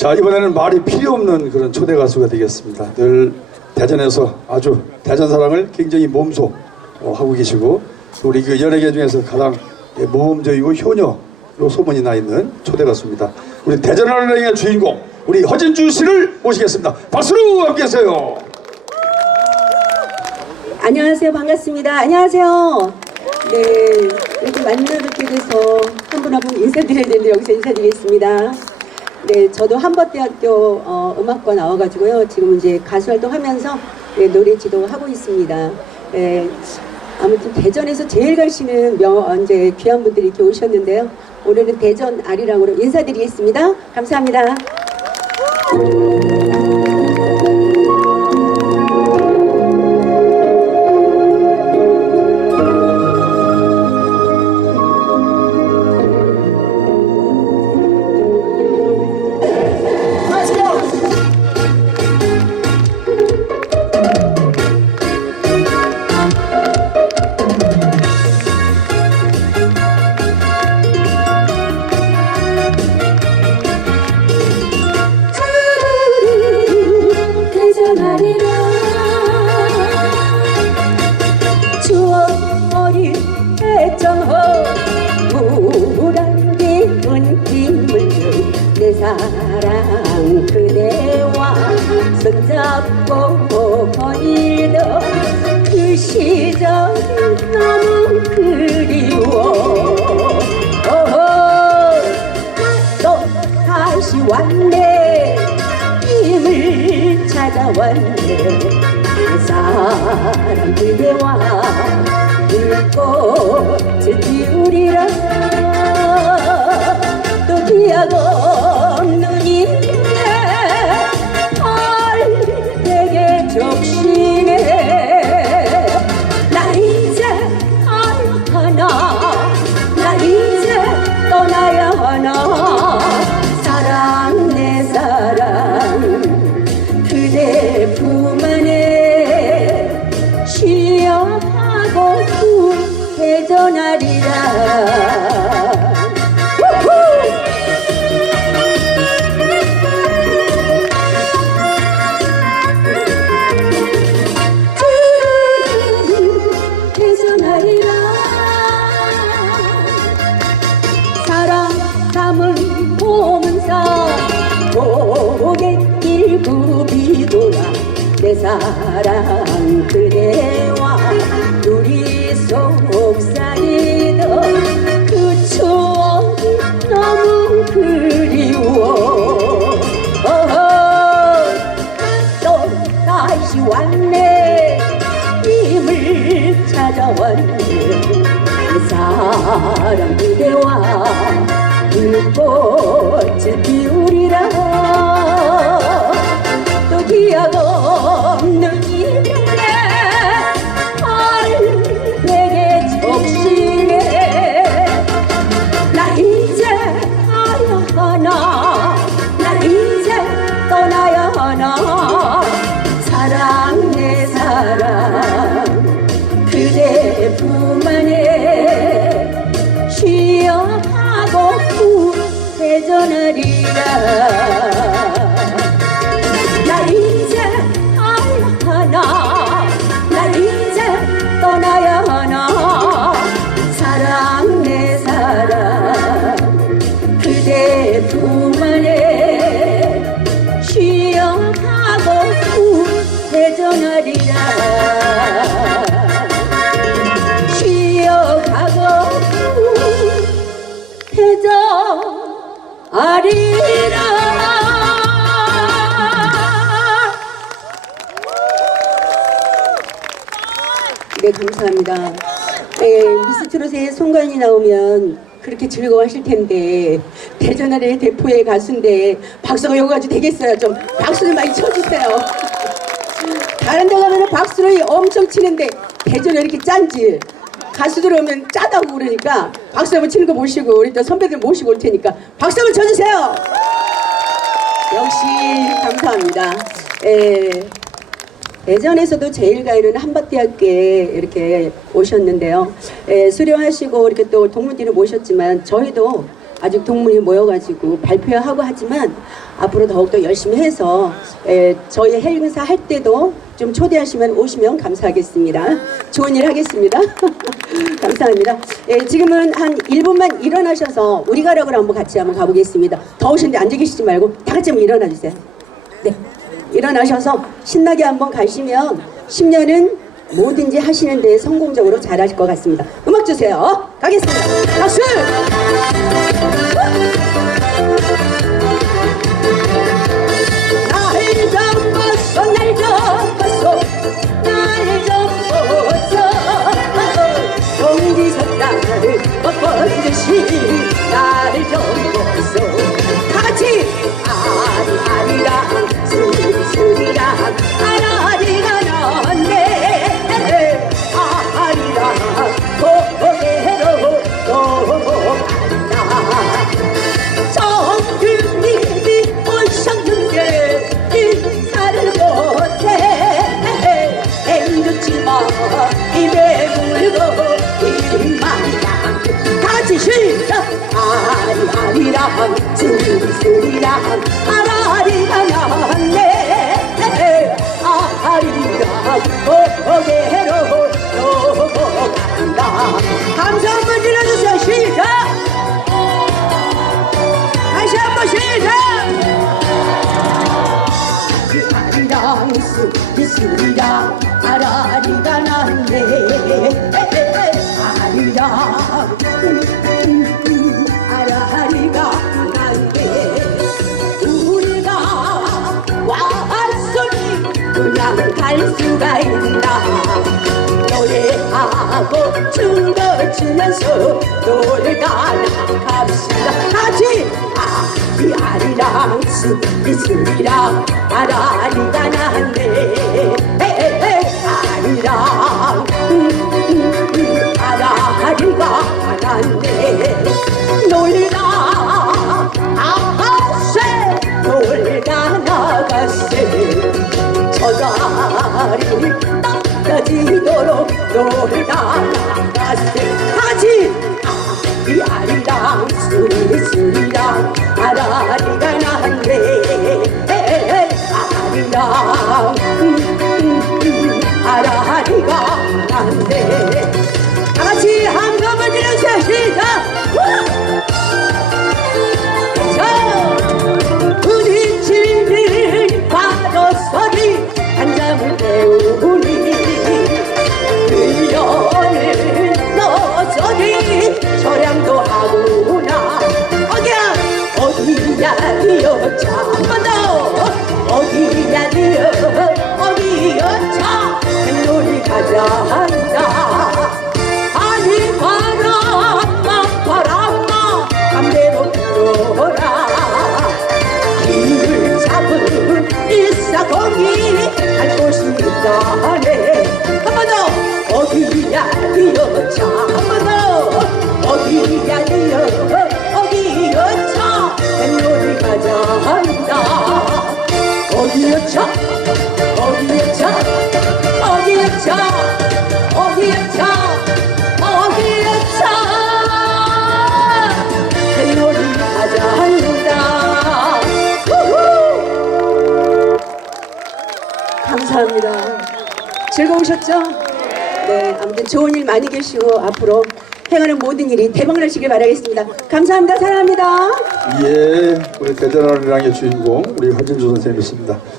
자 이번에는 말이 필요 없는 그런 초대 가수가 되겠습니다. 늘 대전에서 아주 대전 사랑을 굉장히 몸소 어, 하고 계시고 또 우리 그 연예계 중에서 가장 예, 모범적이고 효녀로 소문이 나 있는 초대 가수입니다. 우리 대전 할랭의 주인공 우리 허진주 씨를 모시겠습니다. 박수로 함께 하세요. 안녕하세요. 반갑습니다. 안녕하세요. 네, 이렇게 만나 뵙게 돼서 한 분 한 분 인사드려야 되는데 여기서 인사드리겠습니다. 네, 저도 한법대학교 어, 음악과 나와가지고요. 지금 이제 가수 활동하면서 네, 노래 지도하고 있습니다. 네, 아무튼 대전에서 제일 가시는 명, 이제 귀한 분들이 이렇게 오셨는데요. 오늘은 대전 아리랑으로 인사드리겠습니다. 감사합니다. 애정호 우란기 은김을 내 사랑 그대와 손잡고 거닐던 그 시절이 너무 그리워 또 다시 왔네 힘을 찾아왔네 그 사람 그대와 불 꽃을 피우리라 또없 사랑 그대와 둘이 속삭이던 그 추억이 너무 그리워. 또 다시 왔네. 힘을 찾아왔네. 그 사랑 그대와 불꽃을 피우리라. 또 기약 나 이제 알아 하나 나 이제 떠나야 하나 사랑 내 사랑 그대 품 안에 쉬어가고 후회전하리라 후회전하리라 네, 감사합니다. 네, 미스트롯에 송가인이 나오면 그렇게 즐거워하실 텐데 대전 아래 대포의 가수인데 박수가 여기까지 되겠어요. 좀 박수를 많이 쳐주세요. 다른 데 가면 박수를 엄청 치는데 대전에 이렇게 짠지 가수들 오면 짜다고 그러니까 박수 한번 치는 거 모시고 우리 또 선배들 모시고 올 테니까 박수 한번 쳐주세요. 역시 감사합니다. 예. 예전에서도 제일가요는 한밭대학교에 이렇게 오셨는데요. 예, 수료하시고 이렇게 또 동문디를 모셨지만 저희도 아직 동문이 모여가지고 발표하고 하지만 앞으로 더욱더 열심히 해서 에, 저희 행사 할 때도 좀 초대하시면 오시면 감사하겠습니다. 좋은 일 하겠습니다. 감사합니다. 예, 지금은 한 1분만 일어나셔서 우리 가락으로 한번 같이 한번 가보겠습니다. 더우신데 앉아 계시지 말고 다 같이 한번 일어나 주세요. 네. 일어나셔서 신나게 한번 가시면 10년은 뭐든지 하시는 데 성공적으로 잘하실 것 같습니다. 주세요. 가겠습니다. 박수! 나를 잡았어. 다 같이 아리 아리랑 스리 스리랑 아라 아리아 그냥 갈 수가 있나? 노래하고 춤도 추면서 놀다 나갑시다. 같이 아리아리랑 스리스리랑 아라리가 났네 나가 감사합니다. 즐거우셨죠? 네, 아무튼 좋은 일 많이 계시고 앞으로 행하는 모든 일이 대박 나시길 바라겠습니다. 감사합니다. 사랑합니다. 예, 우리 대전어린랑의 주인공 우리 화진주 선생님이었습니다.